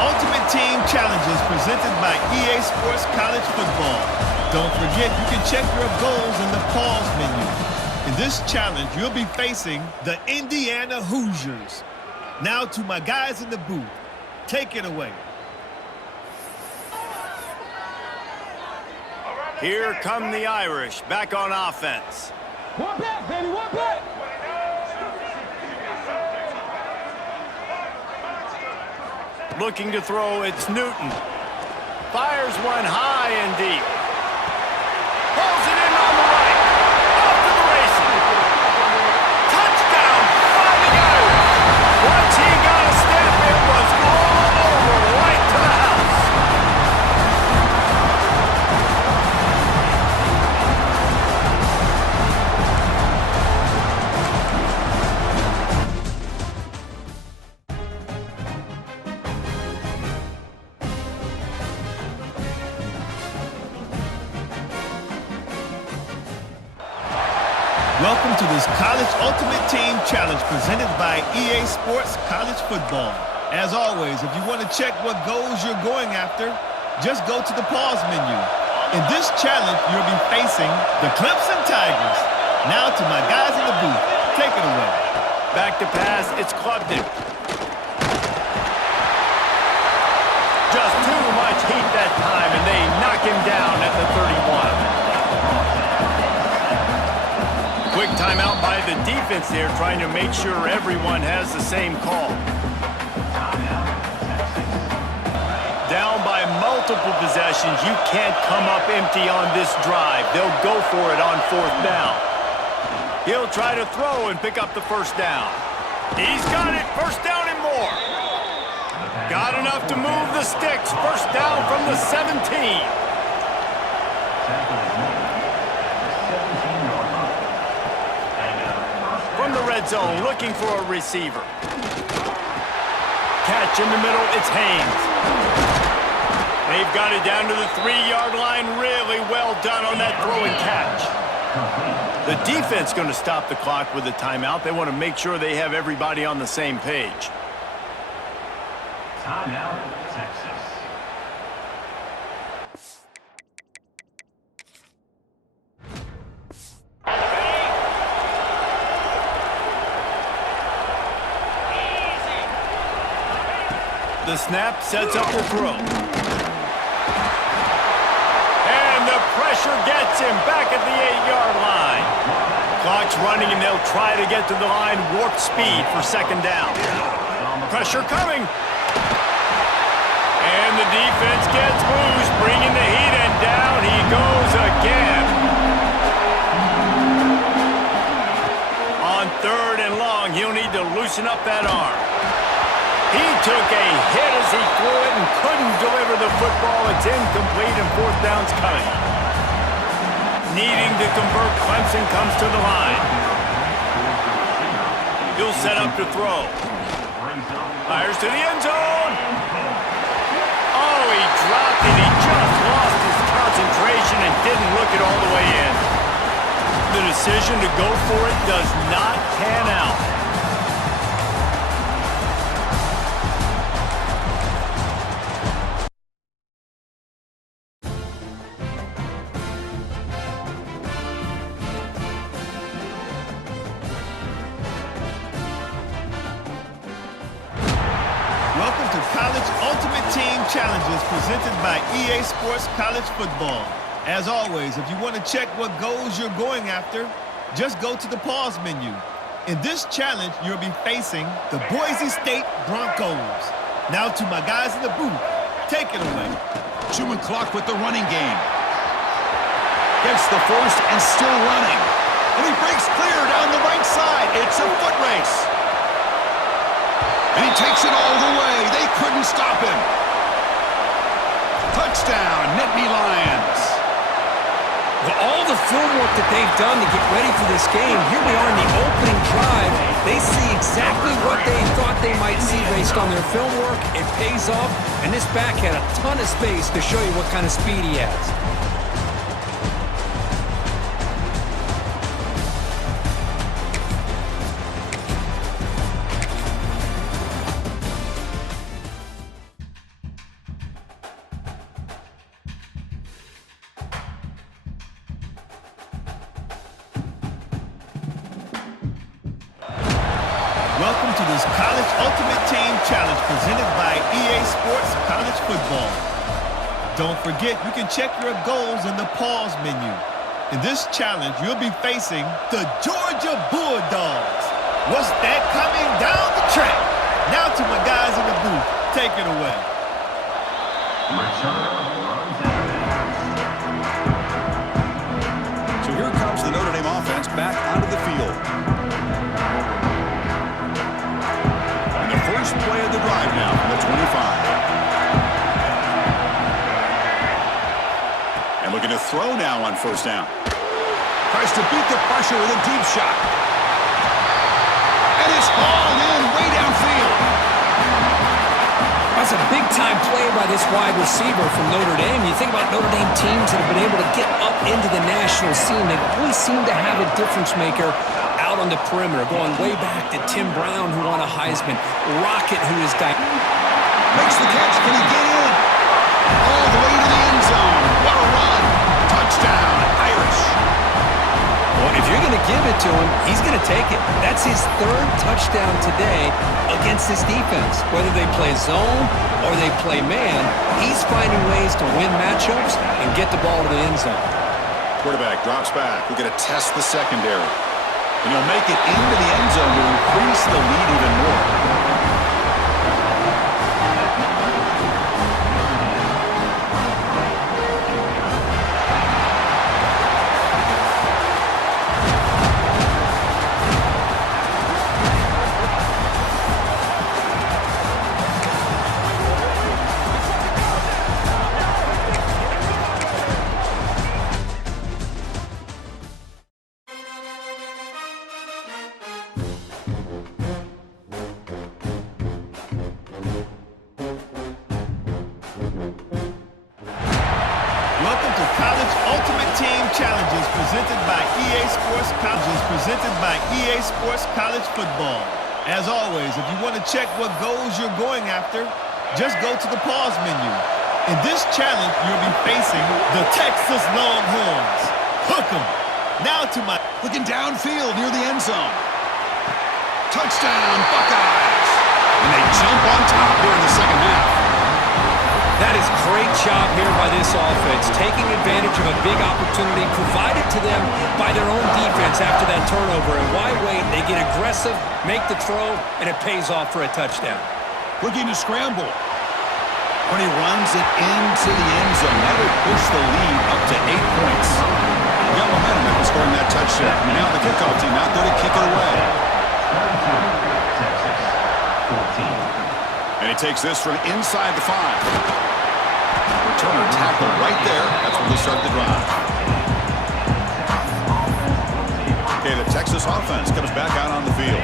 Ultimate Team Challenges presented by EA Sports College Football. Don't forget, you can check your goals in the pause menu. In this challenge, you'll be facing the Indiana Hoosiers. Now to my guys in the booth. Take it away. Here come the Irish, back on offense. One back, baby, one back. Looking to throw, it's Newton. Fires one high and deep. Pulls it in on the right. Off to the races. Touchdown, fighting Irish. Once he got a step, it was all over, right to the house. Welcome to this College Ultimate Team Challenge presented by EA Sports College Football. As always, if you want to check what goals you're going after, just go to the pause menu. In this challenge, you'll be facing the Clemson Tigers. Now to my guys in the booth. Take it away. Back to pass, it's Klubnik. Just too much heat that time, and they knock him down at the 31. Quick timeout by the defense there, trying to make sure everyone has the same call. Down by multiple possessions, you can't come up empty on this drive. They'll go for it on fourth down. He'll try to throw and pick up the first down. He's got it, first down and more. Got enough to move the sticks, first down from the 17. From the red zone, looking for a receiver. Catch in the middle, it's Haynes. They've got it down to the 3-yard line. Really well done on that throw and catch. The defense going to stop the clock with a timeout. They want to make sure they have everybody on the same page. Timeout, Texas. The snap sets up the throw. And the pressure gets him back at the 8-yard line. Clock's running, and they'll try to get to the line, warp speed for second down. Pressure coming. And the defense gets loose, bringing the heat, and down he goes again. On third and long, he'll need to loosen up that arm. He took a hit as he threw it and couldn't deliver the football. It's incomplete and fourth down's coming. Needing to convert, Clemson comes to the line. He'll set up to throw. Fires to the end zone. Oh, he dropped it. He just lost his concentration and didn't look it all the way in. The decision to go for it does not pan out. Welcome to College Ultimate Team Challenges presented by EA Sports College Football. As always, if you want to check what goals you're going after, just go to the pause menu. In this challenge, you'll be facing the Boise State Broncos. Now to my guys in the booth. Take it away. Chewing clock with the running game. Gets the first and still running. And he breaks clear down the right side. It's a foot race. And he takes it all the way. They couldn't stop him. Touchdown, Nittany Lions. Well, all the film work that they've done to get ready for this game, here we are in the opening drive. They see exactly what they thought they might see based on their film work. It pays off, and this back had a ton of space to show you what kind of speed he has. to this College Ultimate Team Challenge presented by EA Sports College Football. Don't forget, you can check your goals in the pause menu. In this challenge, you'll be facing the Georgia Bulldogs. What's that coming down the track? Now to my guys in the booth. Take it away. So here comes the Notre Dame offense back onto the field. And the first play of the drive now from the 25. And looking to throw now on first down. Tries to beat the pressure with a deep shot. And it's hauled in way downfield. That's a big-time play by this wide receiver from Notre Dame. You think about Notre Dame teams that have been able to get up into the national scene. They've always seemed to have a difference maker out on the perimeter, going way back to Tim Brown, who won a Heisman, Rocket, who is makes the catch. Can he get in? All the way to the end zone. What a run. Touchdown, Irish. Well, if you're going to give it to him, he's going to take it. That's his third touchdown today against this defense. Whether they play zone or they play man, he's finding ways to win matchups and get the ball to the end zone. Quarterback drops back. We're going to test the secondary. And he'll make it into the end zone to increase the lead even more. Welcome to College Ultimate Team Challenges presented by EA Sports College Football. As always, if you want to check what goals you're going after, just go to the pause menu. In this challenge, you'll be facing the Texas Longhorns. Hook 'em. Now to my... Looking downfield near the end zone. Touchdown, Buckeyes. And they jump on top here in the second half. That is great job here by this offense, taking advantage of a big opportunity provided to them by their own defense after that turnover. And why wait? They get aggressive, make the throw, and it pays off for a touchdown. Looking to scramble. When he runs it into the end zone, that will push the lead up to 8 points. He got momentum after scoring that touchdown. Now the kickoff team out there to kick it away. And he takes this from inside the 5. Returner tackle right there. That's when they start the drive. Okay, the Texas offense comes back out on the field.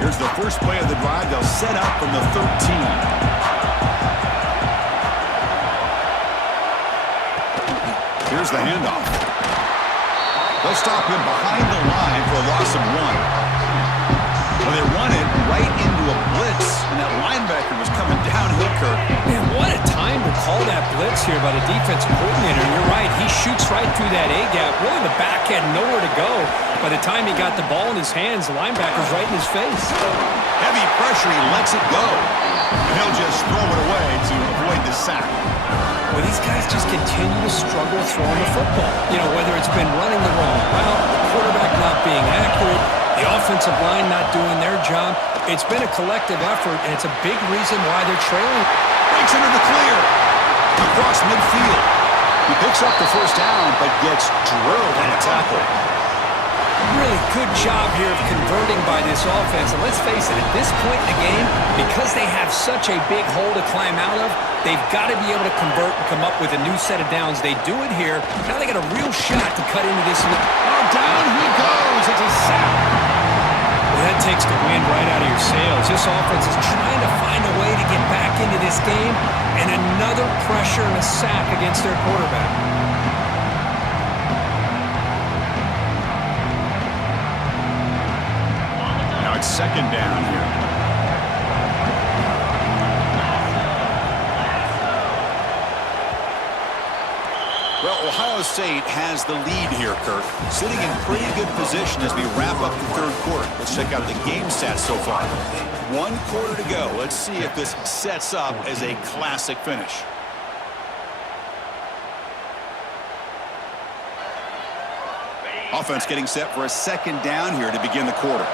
Here's the first play of the drive. They'll set up from the 13. Here's the handoff. They'll stop him behind the line for a loss of 1. Well, they run it right into a blitz, and that linebacker was coming downhill, Kirk. Man, what a time to call that blitz here by the defensive coordinator. You're right. He shoots right through that A-gap. Really, the back had nowhere to go. By the time he got the ball in his hands, the linebacker's right in his face. Heavy pressure, he lets it go. And he'll just throw it away to avoid the sack. Well, these guys just continue to struggle throwing the football. You know, whether it's been running the wrong route, the quarterback not being accurate, the offensive line not doing their job. It's been a collective effort, and it's a big reason why they're trailing. Breaks into the clear. Across midfield. He picks up the first down, but gets drilled on the tackle. Really good job here of converting by this offense. And let's face it, at this point in the game, because they have such a big hole to climb out of, they've got to be able to convert and come up with a new set of downs. They do it here. Now they got a real shot to cut into this. Oh, down he goes. It's a sack. Well, that takes the wind right out of your sails. This offense is trying to find a way to get back into this game, and another pressure and a sack against their quarterback. Now it's second down here. Well, Ohio Ohio State has the lead here, Kirk. Sitting in pretty good position as we wrap up the third quarter. Let's check out the game stats so far. 1 quarter to go. Let's see if this sets up as a classic finish. Offense getting set for a second down here to begin the quarter.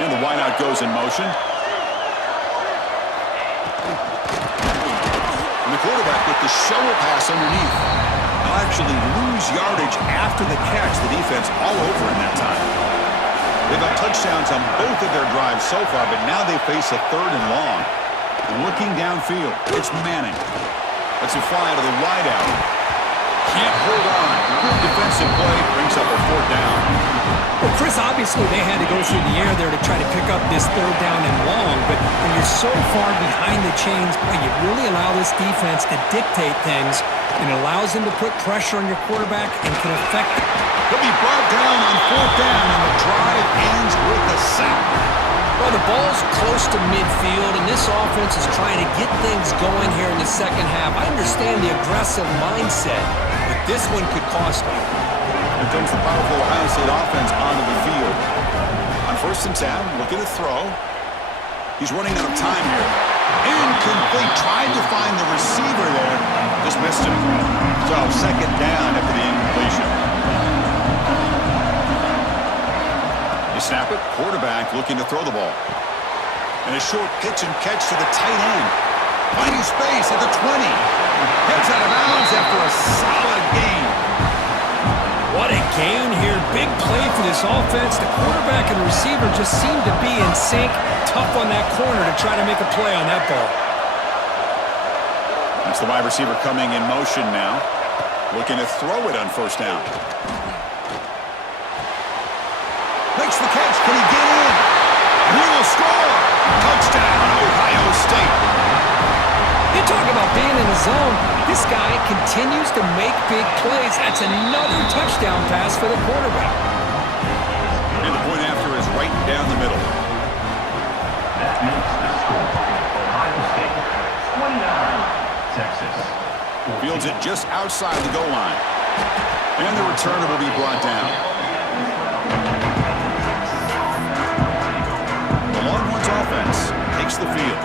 And the wideout goes in motion. And the quarterback with the shovel pass underneath. They'll actually lose yardage after the catch. The defense all over in that time. They've got touchdowns on both of their drives so far, but now they face a 3rd and long. And looking downfield, it's Manning. That's a fly out of the wideout. Can't hold on. Good defensive play brings up a 4th down. Well, Chris, obviously they had to go through the air there to try to pick up this 3rd down and long, but when you're so far behind the chains, boy, you really allow this defense to dictate things, and it allows them to put pressure on your quarterback and can affect it. He'll be brought down on 4th down, and the drive ends with a sack. Well, the ball's close to midfield, and this offense is trying to get things going here in the second half. I understand the aggressive mindset, but this one could cost them. Here comes the powerful Ohio State offense onto the field. On 1st and 10, looking to throw. He's running out of time here. Incomplete. Tried to find the receiver there. Just missed him. So, 2nd down after the incompletion. They snap it. Quarterback looking to throw the ball. And a short pitch and catch to the tight end. Finding space at the 20. Gets out of bounds after a solid gain. What a gain here. Big play for this offense. The quarterback and the receiver just seem to be in sync. Tough on that corner to try to make a play on that ball. That's the wide receiver coming in motion now. Looking to throw it on 1st down. Makes the catch. Can he get in? And he will score. Touchdown, Ohio State. You talk about being in the zone. This guy continues to make big plays. That's another touchdown pass for the quarterback. And the point after is right down the middle. That makes the score. Ohio State 29, Texas 14. Fields it just outside the goal line. And the returner will be brought down. The Longhorns offense takes the field.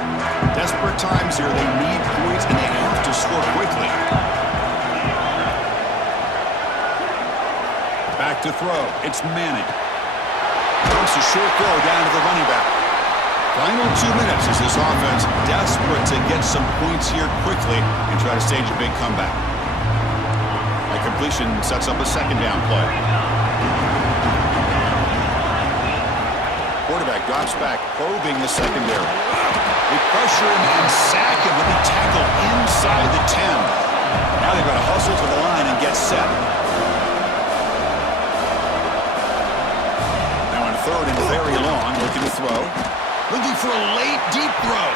Desperate times here. They need points, and they have to score quickly. Back to throw. It's Manning. Dumps a short throw down to the running back. Final 2 minutes as this offense desperate to get some points here quickly and try to stage a big comeback. The completion sets up a 2nd down play. Quarterback drops back, probing the secondary. They pressure him and sack him with a tackle inside the 10. Now they've got to hustle to the line and get set. Now on 3rd and very long, looking to throw. Looking for a late, deep throw.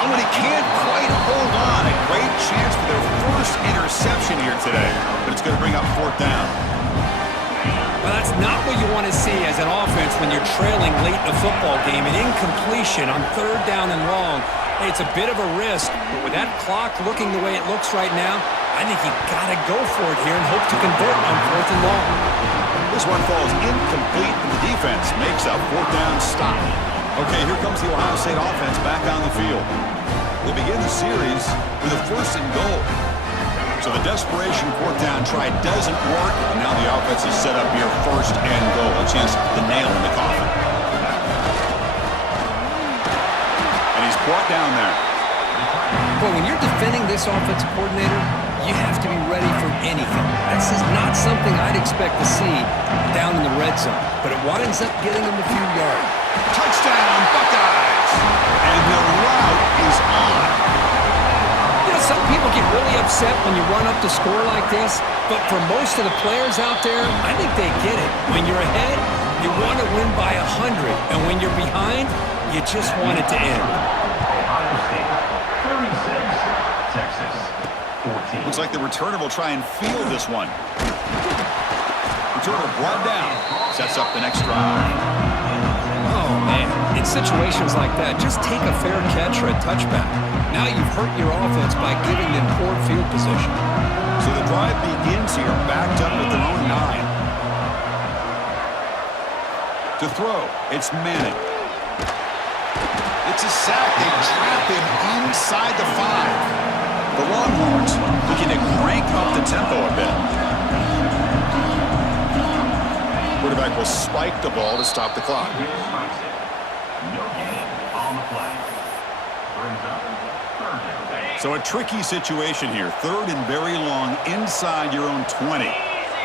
Oh, and he can't quite hold on. A great chance for their first interception here today. But it's going to bring up 4th down. Well, that's not what you want to see as an offense when you're trailing late in a football game. An incompletion on 3rd down and long. Hey, it's a bit of a risk, but with that clock looking the way it looks right now, I think you got to go for it here and hope to convert on 4th and long. This one falls incomplete, and the defense makes a 4th down stop. Okay, here comes the Ohio State offense back on the field. They begin the series with a 1st and goal. So the desperation 4th down try doesn't work, and now the offense is set up here 1st and goal. A chance to put the nail in the coffin. And he's brought down there. But when you're defending this offensive coordinator, you have to be ready for anything. This is not something I'd expect to see down in the red zone, but it winds up getting them a few yards. Touchdown, Buckeyes! And the route is on. You know, some people get really upset when you run up the score like this, but for most of the players out there, I think they get it. When you're ahead, you want to win by 100, and when you're behind, you just want it to end. Ohio State 36, Texas 14. Looks like the returner will try and field this one. Returner brought down. Sets up the next drive. Oh, man. In situations like that, just take a fair catch or a touchback. Now you've hurt your offense by giving them poor field position. So the drive begins here, backed up at their own 9. To throw, it's Madden. It's a sack. They trap him inside the 5. The Longhorns looking to crank up the tempo a bit. Quarterback will spike the ball to stop the clock. No gain on the play. Brings up third down. So a tricky situation here. 3rd and very long inside your own 20.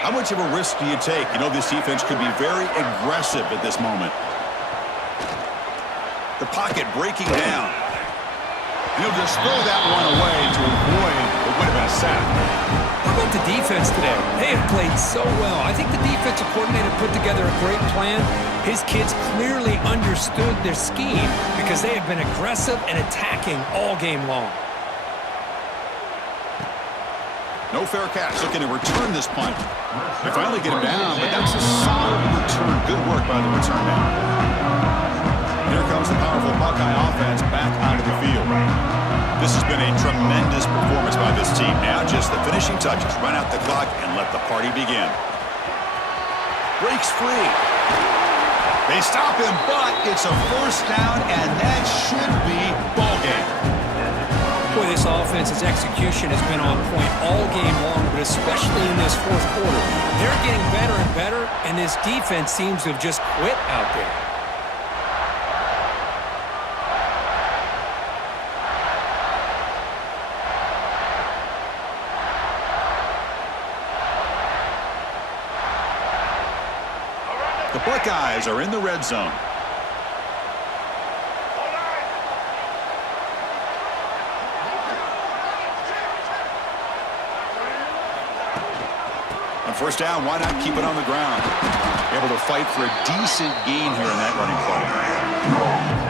How much of a risk do you take? You know this defense could be very aggressive at this moment. The pocket breaking down. He'll just throw that one away to avoid what would have been a sack. How about the defense today? They have played so well. I think the defensive coordinator put together a great plan. His kids clearly understood their scheme because they have been aggressive and attacking all game long. No fair catch. Looking to return this punt. They finally get him down, but that's a solid return. Good work by the return man. Here comes the powerful Buckeye offense back onto the field. This has been a tremendous performance by this team. Now just the finishing touches. Run out the clock and let the party begin. Breaks free. They stop him, but it's a first down, and that should be ball game. Boy, this offense's execution has been on point all game long, but especially in this fourth quarter. They're getting better and better, and this defense seems to have just quit out there. The Buckeyes are in the red zone. On first down, why not keep it on the ground? Able to fight for a decent gain here in that running play.